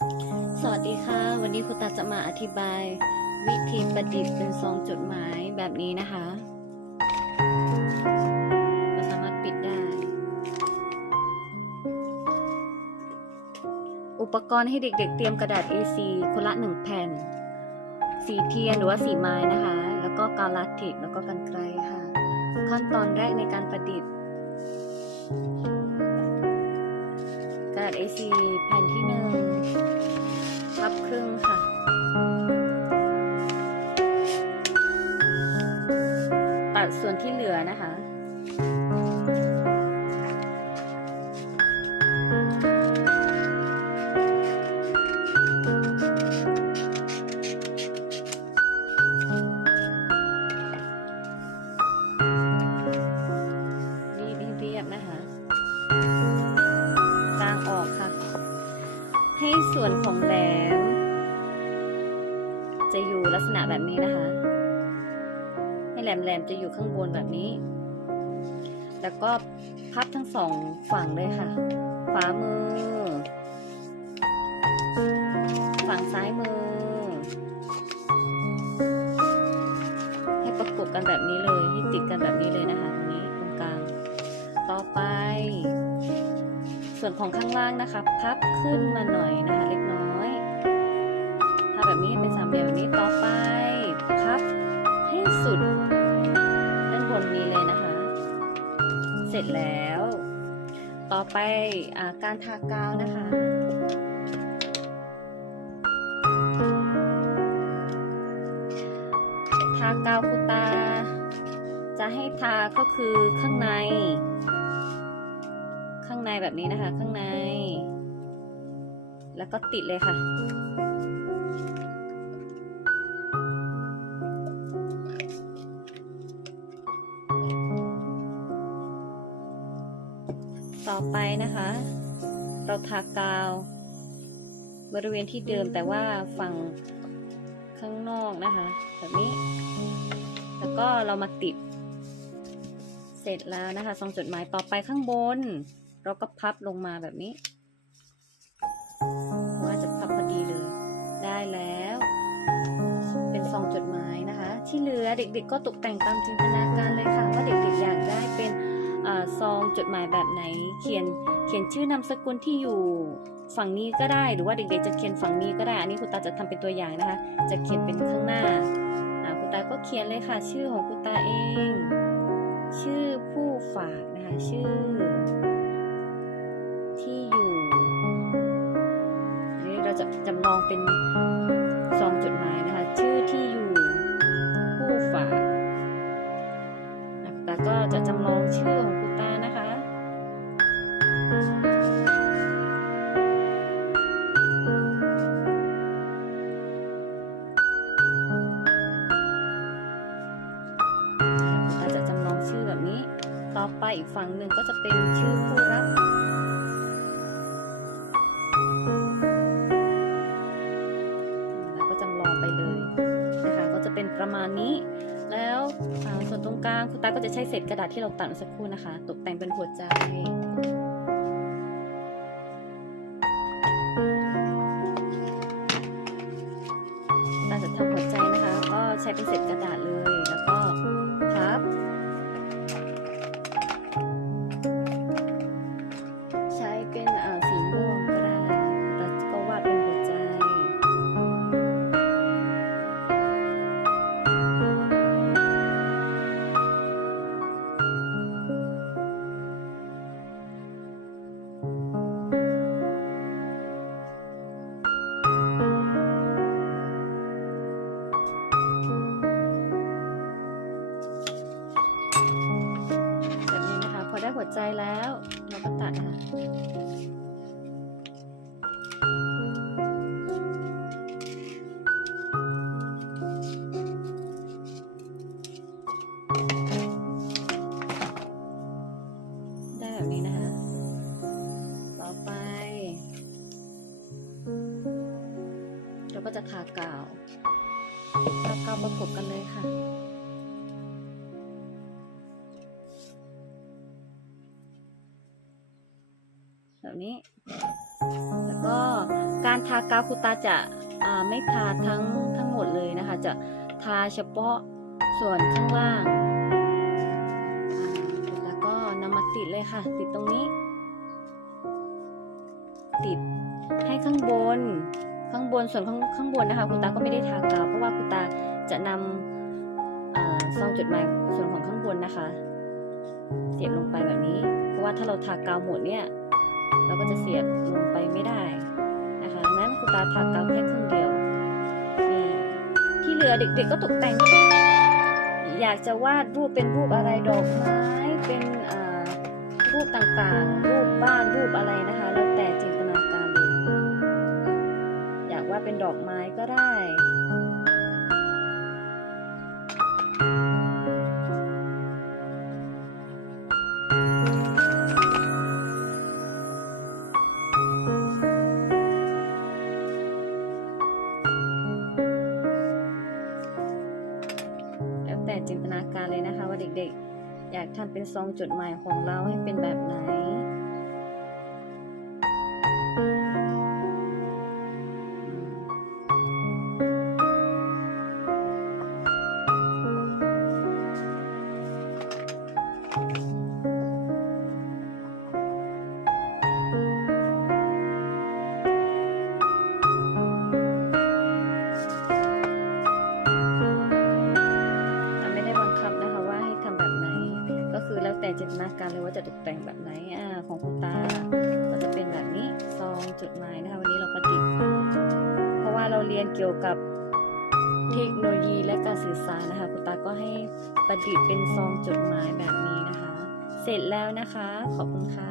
สวัสดีค่ะ วันนี้คุณตาจะมาอธิบายวิธีประดิษฐ์เป็นซองจดหมายแบบนี้นะคะเราสามารถปิดได้ อุปกรณ์ให้เด็กๆ เตรียมกระดาษ A4 คนละหนึ่งแผ่น สีเทียนหรือว่าสีไม้นะคะ แล้วก็กาวลาติกแล้วก็กันไกลค่ะ ขั้นตอนแรกในการประดิษฐ์กระดาษ A4 แผ่น ครึ่งค่ะตัดส่วนที่เหลือนะคะ แหลมๆจะอยู่ข้างบนแบบนี้ แล้วก็พับทั้งสองฝั่งเลยค่ะ ขวามือ ฝั่งซ้ายมือ ให้ประกบกันแบบนี้เลยให้ติดกันแบบนี้เลยนะคะตรงนี้ตรงกลาง ต่อไป ส่วนของข้างล่างนะคะ พับขึ้นมาหน่อยนะคะเล็กน้อยพับแบบนี้เป็นสามเหลี่ยมแบบนี้ต่อไป พับให้สุด ร็จแล้ว ต่อไปอการทากาวนะคะทากาวคูตา จะให้ทาก็คือข้างใน ข้างในแบบนี้นะคะ ข้างใน แล้วก็ติดเลยค่ะ ต่อไปนะคะ เราทากาว บริเวณที่เดิมแต่ว่าฝั่งข้างนอกนะคะ แบบนี้ แล้วก็เรามาติด เสร็จแล้วนะคะซองจดหมายต่อไปข้างบน เราก็พับลงมาแบบนี้ว่าจะพับพอดีเลย ได้แล้ว เป็นซองจดหมายนะคะ ที่เหลือเด็กๆก็ตกแต่งตามจินตนาการเลยค่ะ ว่าเด็กๆอยากได้เป็น ซองจดหมายแบบไหน เขียนเขียนชื่อนามสกุลที่อยู่ฝั่งนี้ก็ได้หรือว่าเด็กๆจะเขียนฝั่งนี้ก็ได้ อันนี้คุณตาจะทำเป็นตัวอย่างนะคะ จะเขียนเป็นข้างหน้าอ่าคุณตาก็เขียนเลยค่ะ ชื่อของคุณตาเอง ชื่อผู้ฝากนะคะ ชื่อ ที่อยู่อันนี้เราจะจำลองเป็น อีกฝั่งหนึ่งก็จะเป็นชื่อผู้รับแล้วก็จำลองไปเลยนะคะก็จะเป็นประมาณนี้ แล้วส่วนตรงกลางคุณตาก็จะใช้เศษกระดาษที่เราตัดสักครู่นะคะ ตกแต่งเป็นหัวใจ เราก็จะทากาวทากาวประกบกันเลยค่ะ แบบนี้ แล้วก็การทากาวคุณตาจะาไม่ทาทั้งทั้งหมดเลยนะคะ จะทาเฉพาะส่วนข้างล่างาแล้วก็นำมาติดเลยค่ะ ติดตรงนี้ ติดให้ข้างบน ข้างบนส่วนข้างข้างบนนะคะคุณตาก็ไม่ได้ทากาวเพราะว่าคุณตาจะนำอ่าซองจดหมายส่วนของข้างบนนะคะ เสียบลงไปแบบนี้ เพราะว่าถ้าเราทากาวหมดเนี่ยเราก็จะเสียบลงไปไม่ได้นะคะนั้นคุณตาทากาวแค่ครึ่งเดียวที่เหลือเด็กๆก็ตกแต่ง อยากจะวาดรูปเป็นรูปอะไรดอกไม้เป็นอ่ารูปต่างๆ รูปบ้านรูปอะไรนะคะ ดอกไม้ก็ได้ แล้วแต่จินตนาการเลยนะคะว่าเด็กๆ อยากทำเป็นซองจดหมายของเราให้เป็นแบบไหน จะตกแต่งแบบไหนอ่าของคุณตา ก็จะเป็นแบบนี้ซองจดหมายนะคะ วันนี้เราประดิษฐ์เพราะว่าเราเรียนเกี่ยวกับเทคโนโลยีและการสื่อสารนะคะ คุณตาก็ให้ประดิษฐ์เป็นซองจดหมายแบบนี้นะคะ เสร็จแล้วนะคะ ขอบคุณค่ะ